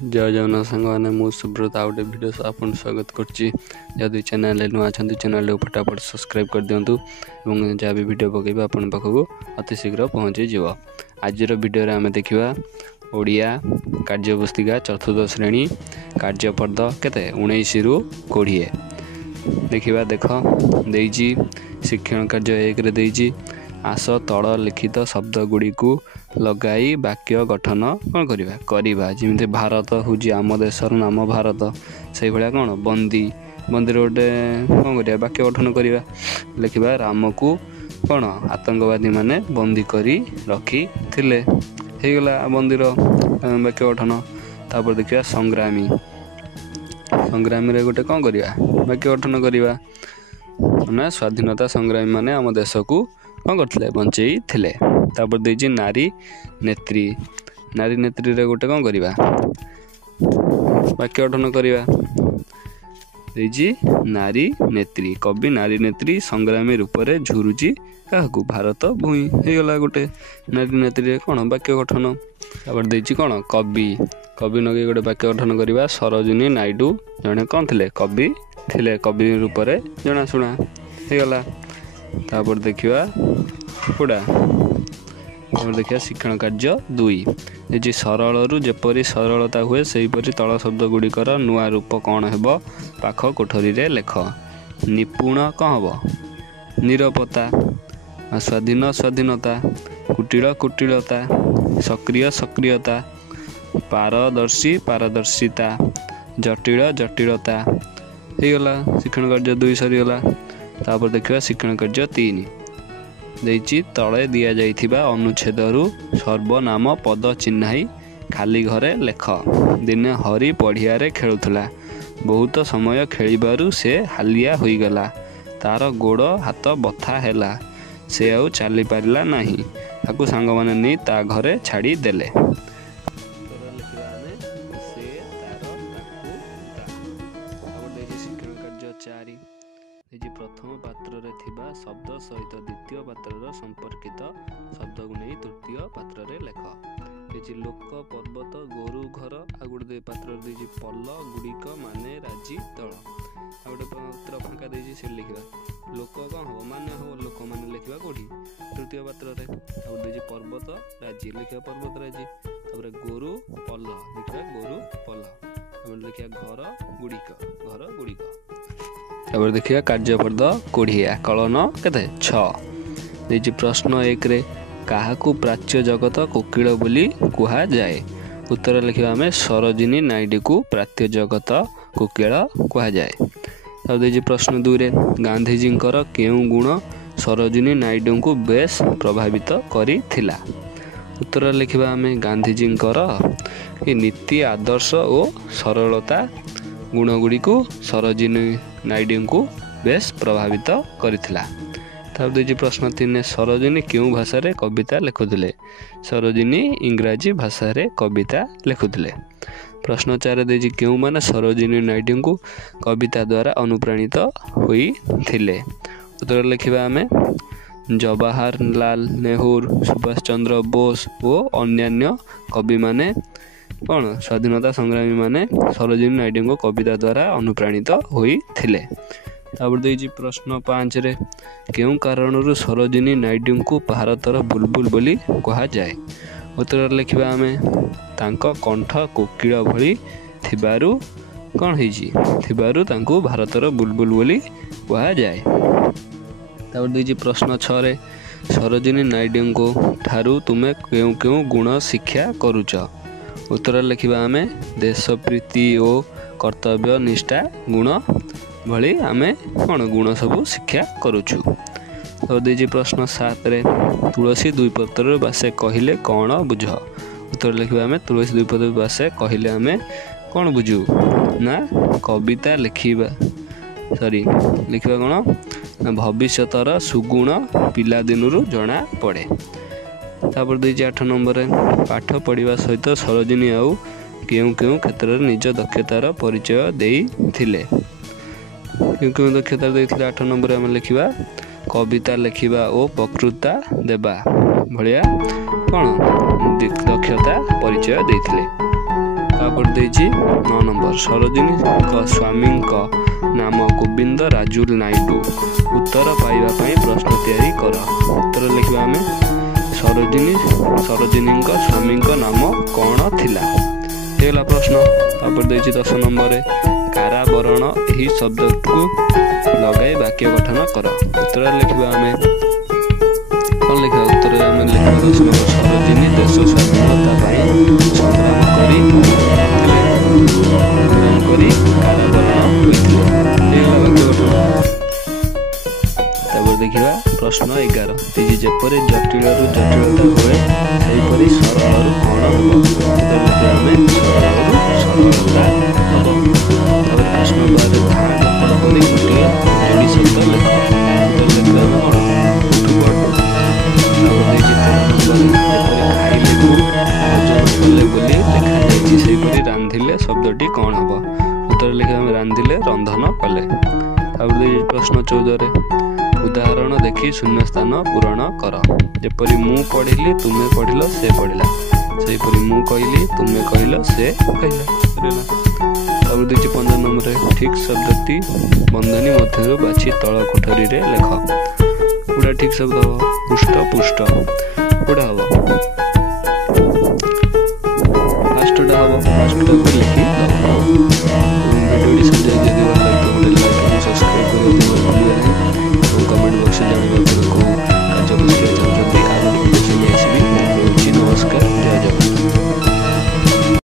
जय जगन्नाथ सांग मैंने मु सुब्रत आ गए भिडियो आपन स्वागत करुँच चैनल नुआ अच्छा चैनल फटाफट सब्सक्राइब कर दिंतु और जहाँ भी भिड पकेबा आपण पाखक अति शीघ्र पहुँची जीव। आज भिडियो आम देखा ओडिया कार्यपुस्तिका चतुर्थ श्रेणी कार्यपद केते 19 रु 20 देखा देख देजी शिक्षण कार्य 1 रे आस तल लिखित शब्द गुड़ी को लगाई वाक्य गठन कौन करवा जमी भारत हूँ आम देशर नाम भारत से भाया कौन बंदी बंदी गोटे कौन कर वाक्य गठन करवा लिखा राम को कौन आतंकवादी माने बंदी करी रखी थिले गला बंदीर वाक्य गठन। तापर देखा संग्रामी संग्रामी रे गोटे कौन करवा वाक्य गठन करवा ना स्वाधीनता संग्रामी माने आम देश को कौन करते बंचई थिले। तापर देजी नारी नेत्री रे गोटे कौन करवा वाक्य गठन करवा देजी नारी नेत्री कवि नारी नेत्री संग्रामी रूप से झुरुची क्या भारत भूमि होगला गोटे नारी नेत्री कौन वाक्य गठन। तापर देजी कौन कवि कवि नगे गोटे वाक्य गठन करवा सरोजिनी नायडू जड़े कौन थे कवि थिले कवि रूप से जनाशुना होगला। तापर देखा कूड़ा देखिए शिक्षण कार्य 2 जी सरल जेपरी सरलता हुए सेहीपरि तल शब्द गुड़िकर नुआ रूप कौन हेब पाख कोठरी रे लेख। निपुण कौन हम निरपता स्वाधीन स्वाधीनता कुटिल कुटिलता सक्रिय सक्रियता पारदर्शी पारदर्शिता जटिल जटिलता होगला शिक्षण कार्य 2 सरीगला। तापर देखा शिक्षण कार्य 3 देची तले दिया जाइथिबा अनुच्छेद सर्वनाम पद चिन्हाई खाली घरे लेख। दिने हरि पढ़िया रे खेलुथला बहुत समय खेलिबारु से हालिया होईगला तार गोड़ हाथ बथा हैला से आउ चली पारिला नाही ताकू सांग माने नहीं ता घरे छाड़ी देले। प्रथम पात्र रे थिबा शब्द सहित द्वितीय पात्र संपर्कित शब्द को नहीं तृतीय पात्र रे लेख। लोक पर्वत गोरु घर आ गोटे पात्र देजी पल गुड़िक माने राजी दल आ गोटे पात्र फांका देजी से लिखा लोक कौन हम माने हम लोक माने लिखा कौटी तृतीय पात्र रे देजी पर्वत राजी लिखा पर्वत राजी तापर गोरु पल लिखा गोरु पल लिखा घर गुड़िक। तापर देखिए कार्यपद 20 कलन केते 6 प्रश्न 1 रे काहाकू प्राच्य जगत कोकिल बोली कुहा जाए उत्तर लिखा आम सरोजिनी नायडू को प्राच्य जगत कोकिल कुहा जाए। तब प्रश्न 2 रे गांधीजी केउं गुण सरोजिनी नायडू को बेस प्रभावित करिथिला उत्तर लिखा आम गांधीजी नीति आदर्श और सरलता गुण गुड़ी को सरोजिनी नायडू को बेस प्रभावित करिथिला। तापर प्रश्न 3 सरोजिनी क्यों भाषा रे कविता लिखुले सरोजिनी इंग्राजी भाषा रे कविता लिखुले। प्रश्न 4 देजी क्यों माने सरोजिनी नायडू को कविता द्वारा अनुप्राणित होई थिले उत्तर लिखा आम जवाहरलाल नेहरू सुभाष चंद्र बोस और अन्यान्य कवि माने कौन स्वाधीनता संग्रामी माने सरोजिनी नायडू को कविता द्वारा अनुप्राणित होई थिले। तापर देजी प्रश्न 5 रे केउं कारणरू सरोजिनी नायडू को भारतर बुलबुल बोली कहा जाए उत्तर लिखा आम तांको कंठ कोकिल भली थिबारु कौन होईची थिबारु तांको भारतर बुलबुल बोली कहा जाए। तापर देजी प्रश्न 6 रे सरोजिनी नायडू को ठारू तुमे केउं केउं गुण शिक्षा करूच उत्तर लिखा आम देशप्रीति और कर्तव्य निष्ठा गुण भली आमे कौन गुण सब शिक्षा करुचु। तो देजी प्रश्न 7 रे तुलसी दुई पत्र बासे कहले कौन बुझ उत्तर लिखा आम तुलसी दुई पत्र बासे कहले आम कौन बुझू ना कविता लिखा लिखा कौन ना भविष्यतर सुगुण पिला दिनरू जना पड़े। तापर देजी 8 नंबर पाठ पढ़ा सहित सरोजिनी आउ केउं केउं क्षेत्र निज दक्षतार परिचय देई थिले क्यों क्यों दक्षता देते 8 नंबर आम लिखा कविता लिखा और वक्तृता देवा भाया कौन दक्षता परिचय देते। ତାପରେ ଦେଇଛି 9 ନମ୍ବର ସରୋଜିନୀଙ୍କ ସ୍ୱାମୀଙ୍କ ନାମ ଗୋବିନ୍ଦ ରାଜୁଲ ନାଇଡୁ। ଉତ୍ତର ପାଇବା ପାଇଁ ପ୍ରଶ୍ନ ତିଆରି କର। ଉତ୍ତର ଲେଖିବା ଆମେ ସରୋଜିନୀଙ୍କ ସ୍ୱାମୀଙ୍କ ନାମ କ'ଣ ଥିଲା? ହେଇଗଲା ପ୍ରଶ୍ନ। ତାପରେ ଦେଇଛି 10 ନମ୍ବରରେ କାରାବରଣ ଏହି ଶବ୍ଦକୁ ଲଗାଇ ବାକ୍ୟ ଗଠନ କର। ଉତ୍ତରରେ ଲେଖିବା ଆମେ କ'ଣ ଲେଖିବା? ଉତ୍ତରରେ ଆମେ ଲେଖିବା 10 ନମ୍ବର ସରୋଜିନୀ ଦେଶ ସ୍ୱାଧୀନତା ପାଇଁ ସଂଗ୍ରାମ କରି କାରାବରଣ ହୋଇଥିଲେ। ହେଇଗଲା ବାକ୍ୟ ଗଠନ। ତାପରେ ଦେଖିବା ପ୍ରଶ୍ନ 11 ଦେଇଛି ଯେପରି ଜଟିଳରୁ ଜଟିଳତା ହୁଏ ସେହିପରି ସରଳରୁ କ'ଣ ହେବ? ଉତ୍ତର ଲେଖିବା ଆମେ ସରଳରୁ ସରଳତା ହେବ। ତାପରେ ପ୍ରଶ୍ନ 12 ଧାନ କପଡ଼ ବୋଲି ଗୋଟିଏ ଯୋଡ଼ି ଶବ୍ଦ ଲେଖ। ଉତ୍ତର ଲେଖିବା ଆମେ କ'ଣ? ଫୁଟବଲ। ତାପରେ ଦେଇଛି 13 ନମ୍ବର ଯେପରି ଖାଇଲେକୁ ଭୋଜନ କଲେ ବୋଲି ଲେଖାଯାଇଛି ସେହିପରି ରାନ୍ଧିଲେ ଶବ୍ଦଟି କ'ଣ ହେବ? ଉତ୍ତର ଲେଖିବା ଆମେ ରାନ୍ଧିଲେ ରନ୍ଧନ କଲେ। ତାପରେ ଦେଇଛି ପ୍ରଶ୍ନ 14 ଉଦାହରଣ ଦେଖି ଶୂନ୍ୟସ୍ଥାନ ପୂରଣ କର। ଯେପରି ମୁଁ ପଢ଼ିଲି ତୁମେ ପଢ଼ିଲ ସେ ପଢ଼ିଲା ସେହିପରି ମୁଁ କହିଲି ତୁମେ କହିଲ ସେ କହିଲା। ତାପରେ ଦେଇଛି 15 ନମ୍ବରରେ ଠିକ୍ ଶବ୍ଦଟି ବନ୍ଧନୀ ମଧ୍ୟରୁ ବାଛି ତଳ କୋଠରୀରେ ଲେଖ। କୋଉଟା ଠିକ୍ ଶବ୍ଦ ହେବ? ପୃଷ୍ଠ ପୁଷ୍ଟ। କୋଉଟା ହେବ? ଫାଷ୍ଟଟା ହେବ। ଫାଷ୍ଟଟାକୁ ଲେଖି ଭିଡ଼ିଓଟି ସଜାଇ